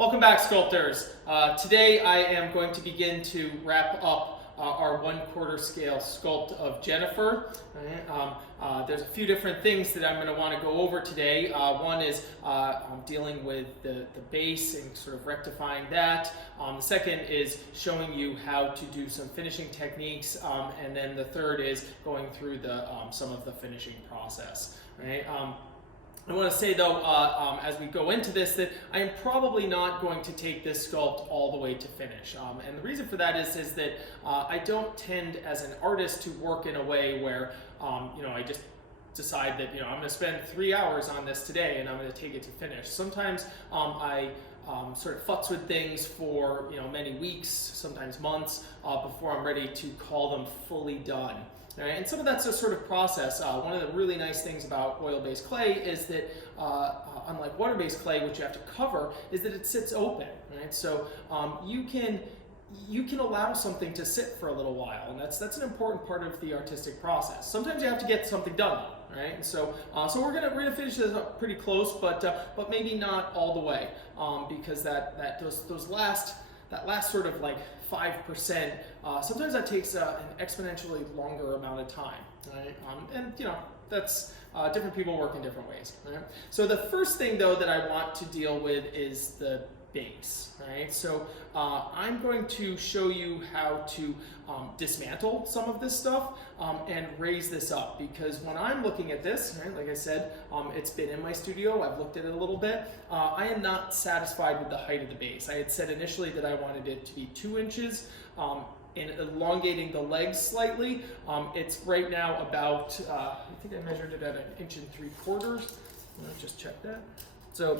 Welcome back, sculptors. Today I am going to begin to wrap up our 1/4 scale sculpt of Jennifer. There's a few different things that I'm going to want to go over today. One is dealing with the base and sort of rectifying that. The second is showing you how to do some finishing techniques, and then the third is going through some of the finishing process. Right? I want to say though, as we go into this, that I am probably not going to take this sculpt all the way to finish. And the reason for that is that I don't tend as an artist to work in a way where, I just decide that, I'm going to spend 3 hours on this today and I'm going to take it to finish. Sometimes I sort of futz with things for, many weeks, sometimes months, before I'm ready to call them fully done. Right? And some of that's a sort of process. One of the really nice things about oil-based clay is that, unlike water-based clay, which you have to cover, is that it sits open. Right? So you can allow something to sit for a little while, and that's an important part of the artistic process. Sometimes you have to get something done, right? And so we're gonna finish this up pretty close, but maybe not all the way, because that last sort of like 5%, sometimes that takes an exponentially longer amount of time, right? And that's different people work in different ways, right? So the first thing though that I want to deal with is the base, right? So I'm going to show you how to dismantle some of this stuff and raise this up, because when I'm looking at this, right, like I said, it's been in my studio, I've looked at it a little bit, I am not satisfied with the height of the base. I had said initially that I wanted it to be 2 inches, and elongating the legs slightly. It's right now about, I think I measured it at 1 3/4. Let's just check that. So,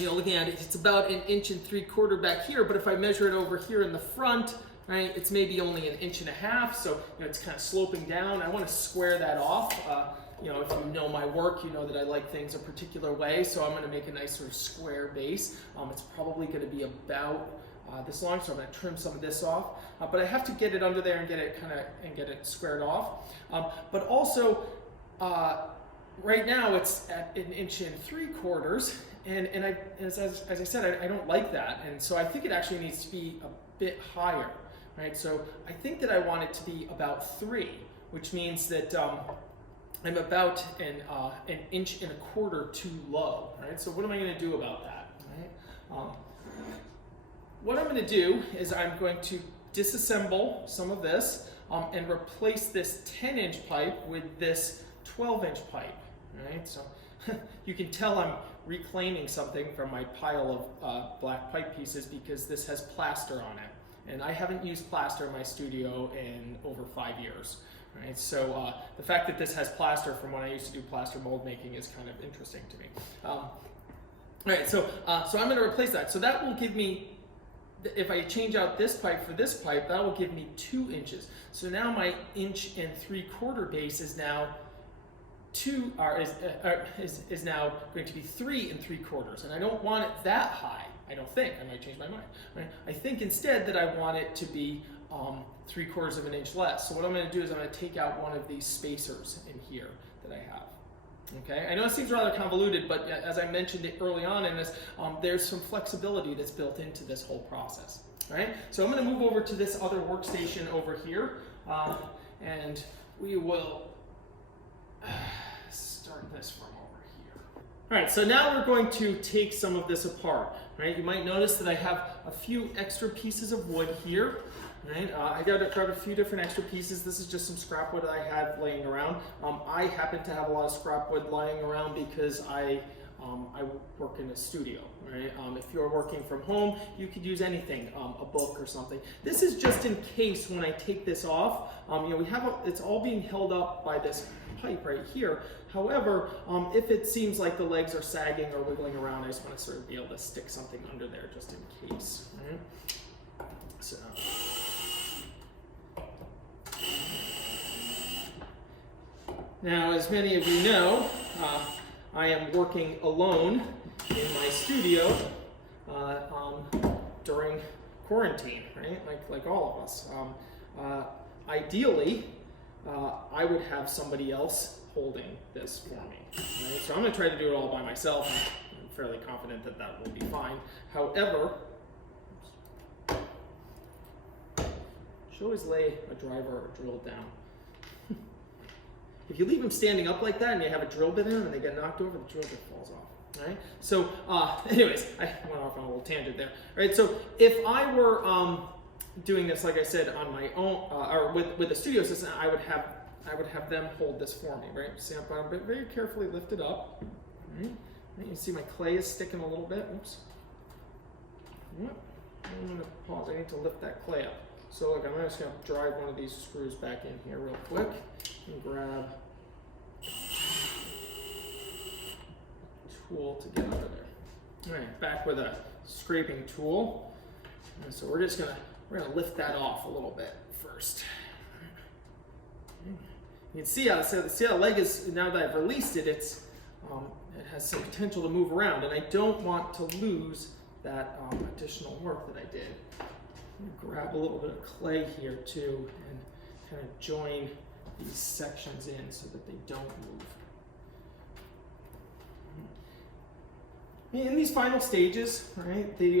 looking at it, it's about 1 3/4 back here, but if I measure it over here in the front, right, it's maybe only 1.5 inches, so it's kind of sloping down. I want to square that off. If you know my work, you know that I like things a particular way, so I'm going to make a nice sort of square base. It's probably going to be about this long, so I'm going to trim some of this off, but I have to get it under there and get it squared off. But also, right now it's at 1 3/4 inches. And as I said, I don't like that, and so I think it actually needs to be a bit higher, right? So I think that I want it to be about 3, which means that I'm about 1.25 inches too low, right? So what am I going to do about that, right? What I'm going to do is I'm going to disassemble some of this and replace this 10-inch pipe with this 12-inch pipe, right? So you can tell I'm reclaiming something from my pile of black pipe pieces because this has plaster on it, and I haven't used plaster in my studio in over 5 years, right? So the fact that this has plaster from when I used to do plaster mold making is kind of interesting to me. All right, so I'm going to replace that. So that will give me, if I change out this pipe for this pipe, that will give me 2 inches. So now my 1 3/4 base is now is now going to be 3 3/4, and I don't want it that high. I don't think. I might change my mind. Right? I think instead that I want it to be 3/4 of an inch less. So what I'm going to do is I'm going to take out one of these spacers in here that I have. Okay, I know it seems rather convoluted, but as I mentioned it early on in this, there's some flexibility that's built into this whole process. All right, so I'm going to move over to this other workstation over here, and we will start this from over here. All right, so now we're going to take some of this apart. Right, you might notice that I have a few extra pieces of wood here. Right, I grabbed a few different extra pieces. This is just some scrap wood that I had laying around. I happen to have a lot of scrap wood lying around because I work in a studio. Right, if you're working from home, you could use anything, a book or something. This is just in case when I take this off. It's all being held up by this pipe right here. However, if it seems like the legs are sagging or wiggling around, I just want to sort of be able to stick something under there just in case. Right? So. Now, as many of you know, I am working alone in my studio during quarantine, right? Like all of us. Ideally, I would have somebody else holding this for me. Right? So I'm going to try to do it all by myself. fairly confident that that will be fine. However, you should always lay a driver or drill down. If you leave them standing up like that and you have a drill bit in them and they get knocked over, the drill bit falls off. Right? So, anyways, I went off on a little tangent there. Right? So, if I were doing this, like I said, on my own, or with a studio assistant, I would have them hold this for me. Right? See, I'm very carefully lift it up. Right? You can see my clay is sticking a little bit. Oops. I'm going to pause. I need to lift that clay up. So look, I'm just going to drive one of these screws back in here real quick and grab a tool to get under there. All right, back with a scraping tool. And so we're gonna lift that off a little bit first. You can see how the leg is, now that I've released it, it has some potential to move around, and I don't want to lose that additional work that I did. I'm gonna grab a little bit of clay here too and kind of join these sections in so that they don't move. In these final stages, right, there's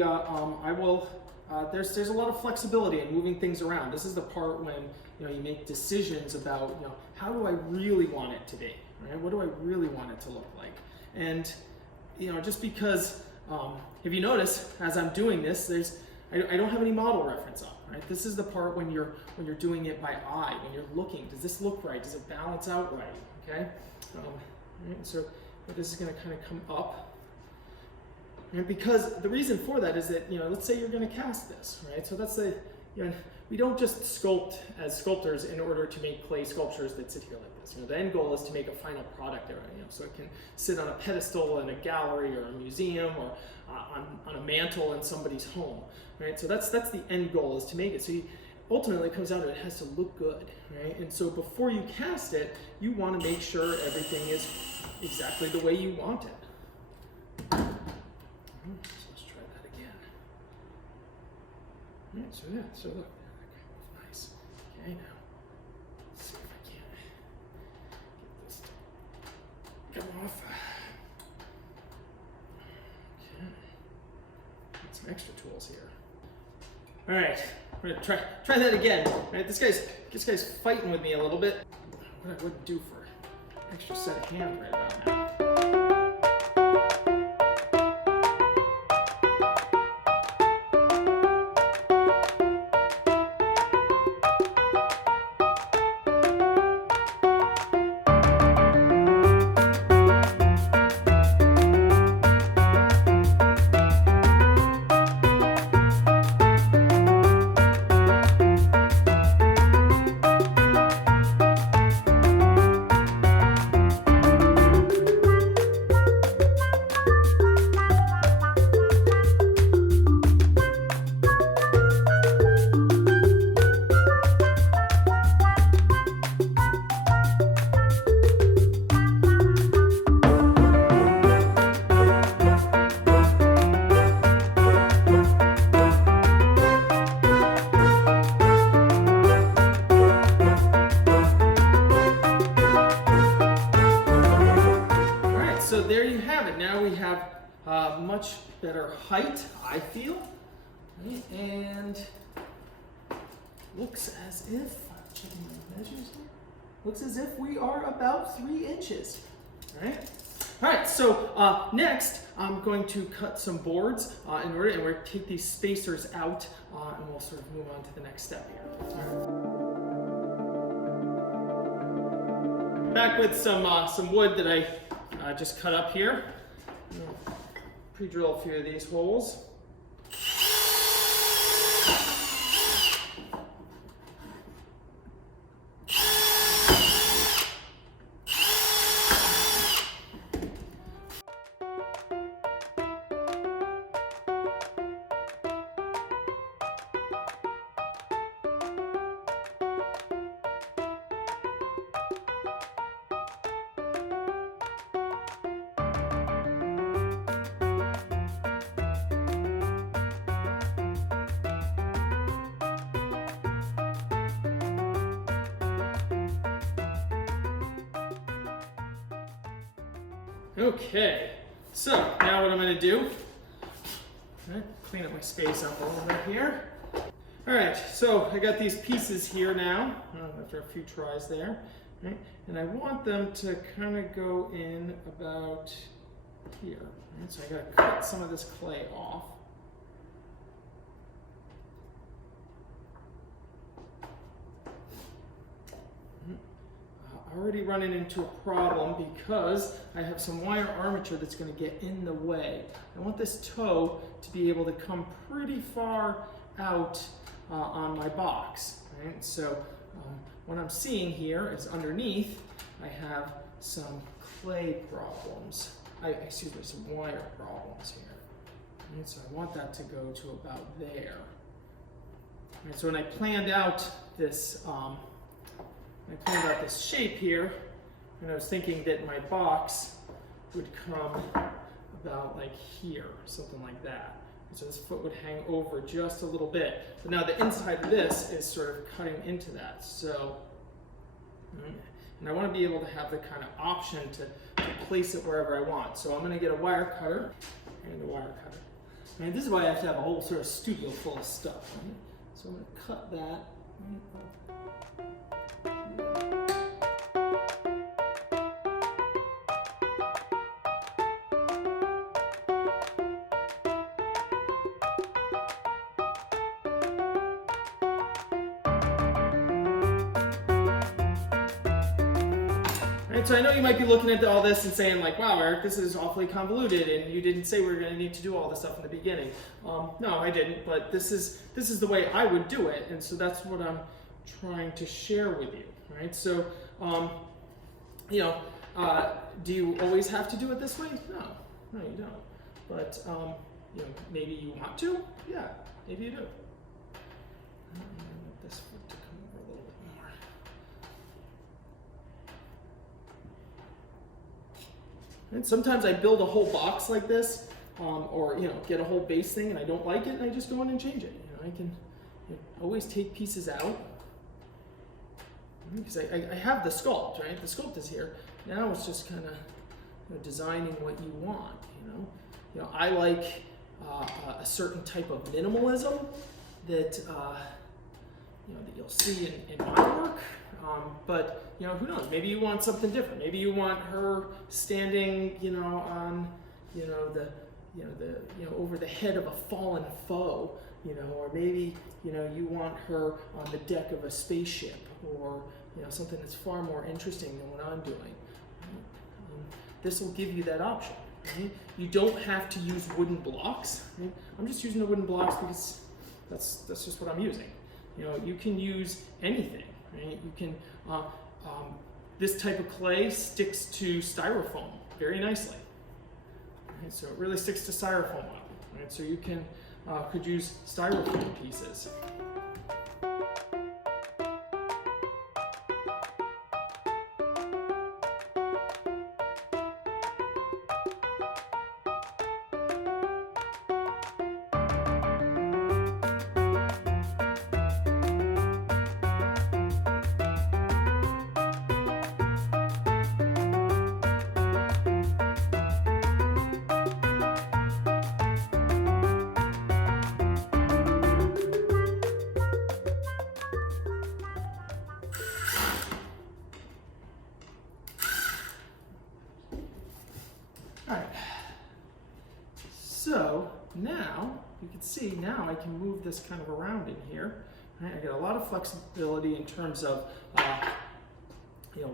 a lot of flexibility in moving things around. This is the part when you make decisions about how do I really want it to be, right? What do I really want it to look like? And just because if you notice as I'm doing this, I don't have any model reference up, right? This is the part when you're doing it by eye, when you're looking. Does this look right? Does it balance out right? Okay. Right, so this is going to kind of come up. And because the reason for that is that, let's say you're going to cast this, right? So that's we don't just sculpt as sculptors in order to make clay sculptures that sit here like this. The end goal is to make a final product, so it can sit on a pedestal in a gallery or a museum or on a mantle in somebody's home, right? So that's the end goal, is to make it. So ultimately it comes down to it has to look good, right? And so before you cast it, you want to make sure everything is exactly the way you want it. So let's try that again. All right, so look, nice. Okay, now let's see if I can get this to come off. Okay, got some extra tools here. All right, we're gonna try that again. All right, this guy's fighting with me a little bit. What I wouldn't do for an extra set of hands right about now. So there you have it. Now we have much better height, I feel, right? And looks as if, checking my measures here, looks as if we are about 3 inches, right? All right, so next I'm going to cut some boards and we're going to take these spacers out and we'll sort of move on to the next step here. All right. Back with some wood that I just cut up here. Pre-drill a few of these holes. Okay, So now what I'm going to do, clean up my space up a little bit here. All right, so I got these pieces here now, after a few tries there, right? And I want them to kind of go in about here. Right? So I got to cut some of this clay off. Already running into a problem because I have some wire armature that's going to get in the way. I want this toe to be able to come pretty far out on my box. Right? So what I'm seeing here is underneath I have some clay problems. Excuse me, some wire problems here. Right? So I want that to go to about there. Right? So when I planned out this shape here, and I was thinking that my box would come about like here, something like that. So this foot would hang over just a little bit. But now the inside of this is sort of cutting into that. So, and I want to be able to have the kind of option to place it wherever I want. So I'm going to get a wire cutter and a wire cutter. And this is why I have to have a whole sort of studio full of stuff. Right? So I'm going to cut that. So I know you might be looking at all this and saying like, wow, Eric, this is awfully convoluted and you didn't say we were going to need to do all this stuff in the beginning. No, I didn't, but this is the way I would do it, and so that's what I'm trying to share with you, right? So, do you always have to do it this way? No, you don't. But, maybe you want to? Yeah, maybe you do. I want this foot to come over a little bit more. And sometimes I build a whole box like this, or get a whole base thing, and I don't like it, and I just go in and change it. I can always take pieces out because I have the sculpt, right? The sculpt is here. Now it's just kind of designing what you want. I like a certain type of minimalism that that you'll see in my work. But who knows? Maybe you want something different. Maybe you want her standing, on, over the head of a fallen foe, or maybe, you want her on the deck of a spaceship, or something that's far more interesting than what I'm doing. This will give you that option. Right? You don't have to use wooden blocks. Right? I'm just using the wooden blocks because that's just what I'm using. You can use anything. Right? You can, this type of clay sticks to styrofoam very nicely. Right? So it really sticks to styrofoam. Right? So you can could use styrofoam pieces. So now you can see now I can move this kind of around in here. Right? I get a lot of flexibility in terms of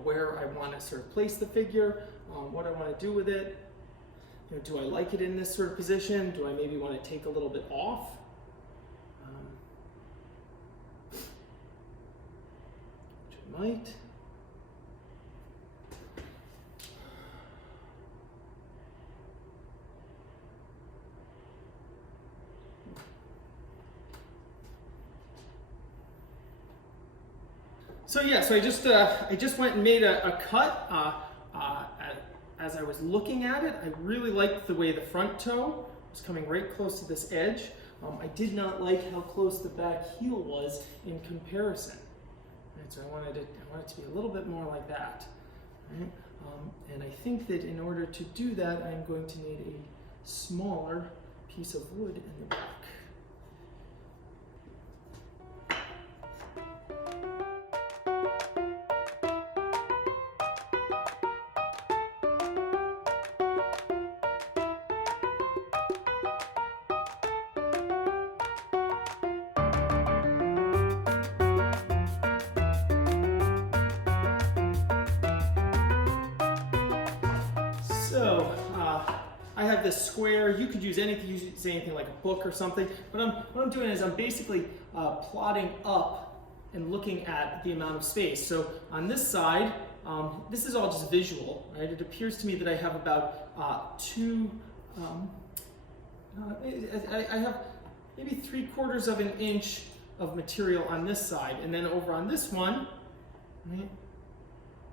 where I want to sort of place the figure, what I want to do with it. Do I like it in this sort of position? Do I maybe want to take a little bit off? Which I might. So yeah, so I just went and made a cut. As I was looking at it, I really liked the way the front toe was coming right close to this edge. I did not like how close the back heel was in comparison. Right, so I wanted it to be a little bit more like that. Right? And I think that in order to do that, I'm going to need a smaller piece of wood in the back. So I have this square. You could use anything like a book or something, but what I'm doing is I'm basically plotting up and looking at the amount of space. So on this side, this is all just visual, right? It appears to me that I have about I have maybe 3/4 of an inch of material on this side, and then over on this one, right?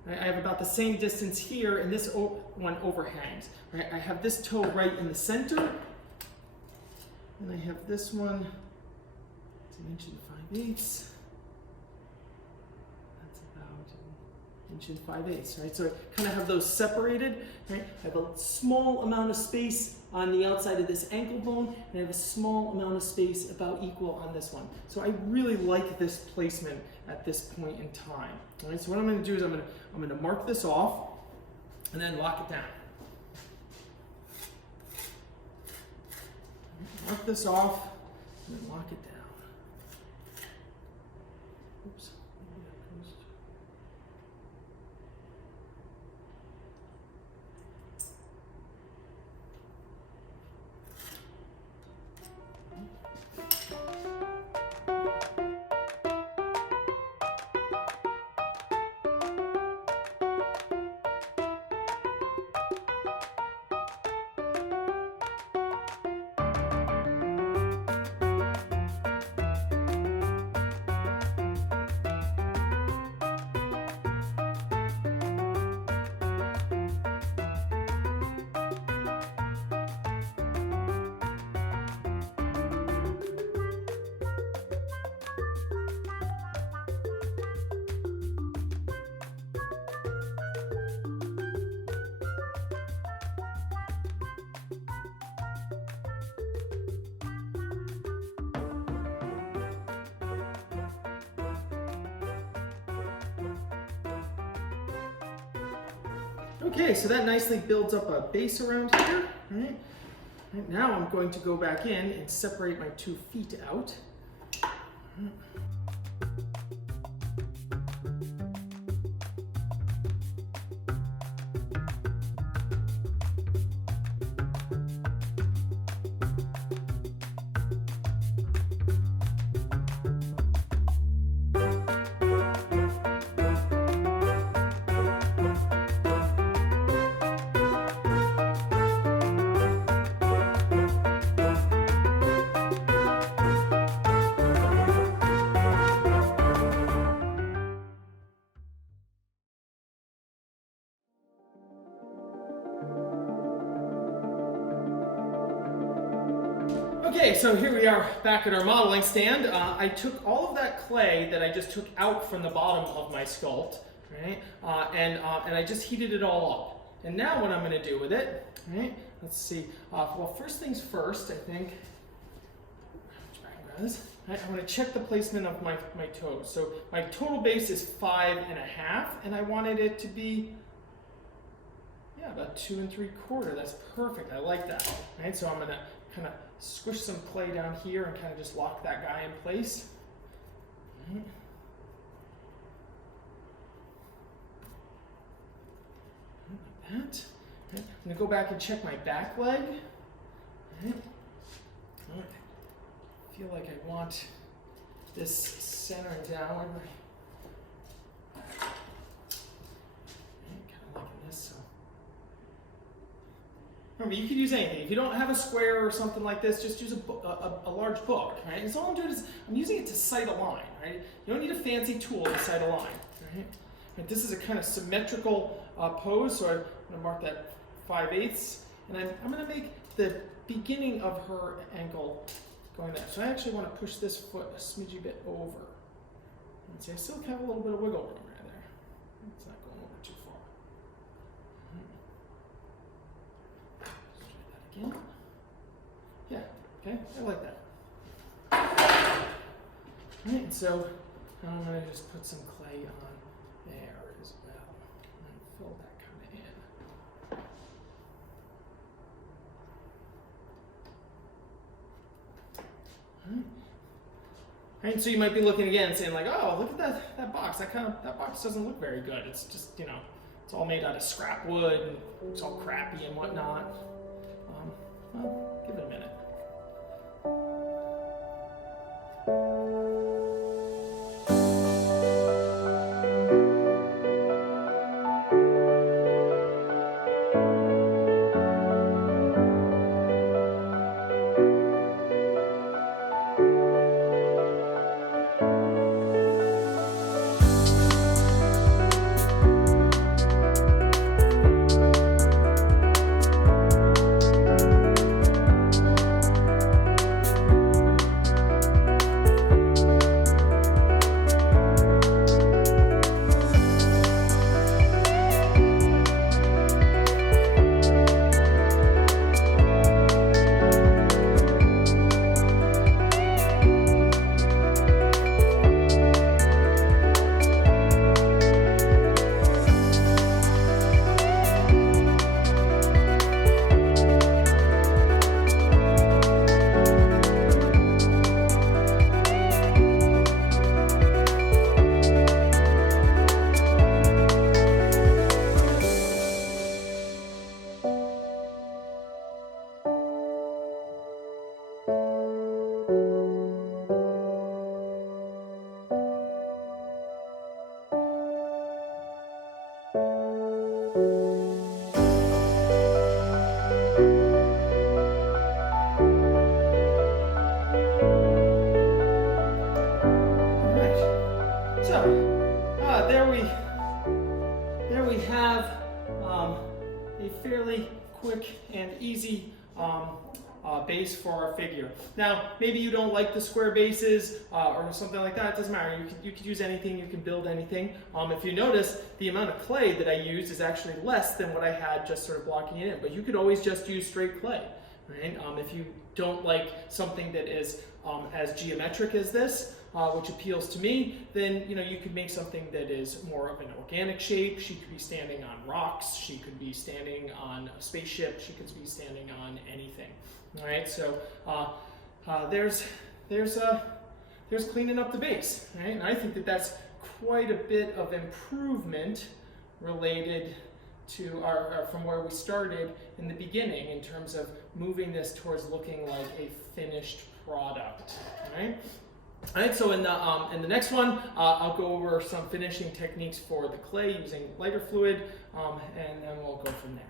I have about the same distance here, and this one overhangs. Right? I have this toe right in the center, and I have this one, it's 1 5/8. That's about 1 5/8, right? So I kind of have those separated, right? I have a small amount of space on the outside of this ankle bone, and I have a small amount of space about equal on this one. So I really like this placement at this point in time. All right, so what I'm going to do is I'm going to mark this off and then lock it down. Mark this off and then lock it down. Oops. Okay, so that nicely builds up a base around here. Right? Right, now I'm going to go back in and separate my 2 feet out. Okay, so here we are back at our modeling stand. I took all of that clay that I just took out from the bottom of my sculpt, right? And I just heated it all up. And now what I'm going to do with it, right? Let's see. Well, first things first, I think. Right, I'm going to check the placement of my toes. So my total base is 5.5, and I wanted it to be, yeah, about 2 3/4. That's perfect. I like that. Right, so I'm going to kind of squish some clay down here and kind of just lock that guy in place. Right. Like that. Right. I'm going to go back and check my back leg. Right. Right. I feel like I want this centering down. Right, kind of liking this. So. Remember, you could use anything. If you don't have a square or something like this, just use a large book, right? And so all I'm doing is I'm using it to sight a line, right? You don't need a fancy tool to sight a line, right? And this is a kind of symmetrical pose, so I'm going to mark that 5/8, and I'm going to make the beginning of her ankle going there. So I actually want to push this foot a smidgy bit over. And see, I still have a little bit of wiggle room right there. It's not going over too far. again. Yeah, okay, I like that. All right, so I'm going to just put some clay on there as well and fill that kind of in. All right, so you might be looking again saying like, oh, look at that box. That box doesn't look very good. It's just, it's all made out of scrap wood and it's all crappy and whatnot. Well, give it a minute. There we have a fairly quick and easy base for our figure. Now, maybe you don't like the square bases or something like that. It doesn't matter. You could use anything. You can build anything. If you notice, the amount of clay that I used is actually less than what I had just sort of blocking it in. But you could always just use straight clay, right? If you don't like something that is as geometric as this, which appeals to me, then you could make something that is more of an organic shape. She could be standing on rocks. She could be standing on a spaceship. She could be standing on anything. All right, so there's cleaning up the base, right? And I think that that's quite a bit of improvement related to from where we started in the beginning in terms of moving this towards looking like a finished product. All right. All right, so in the next one, I'll go over some finishing techniques for the clay using lighter fluid, and then we'll go from there.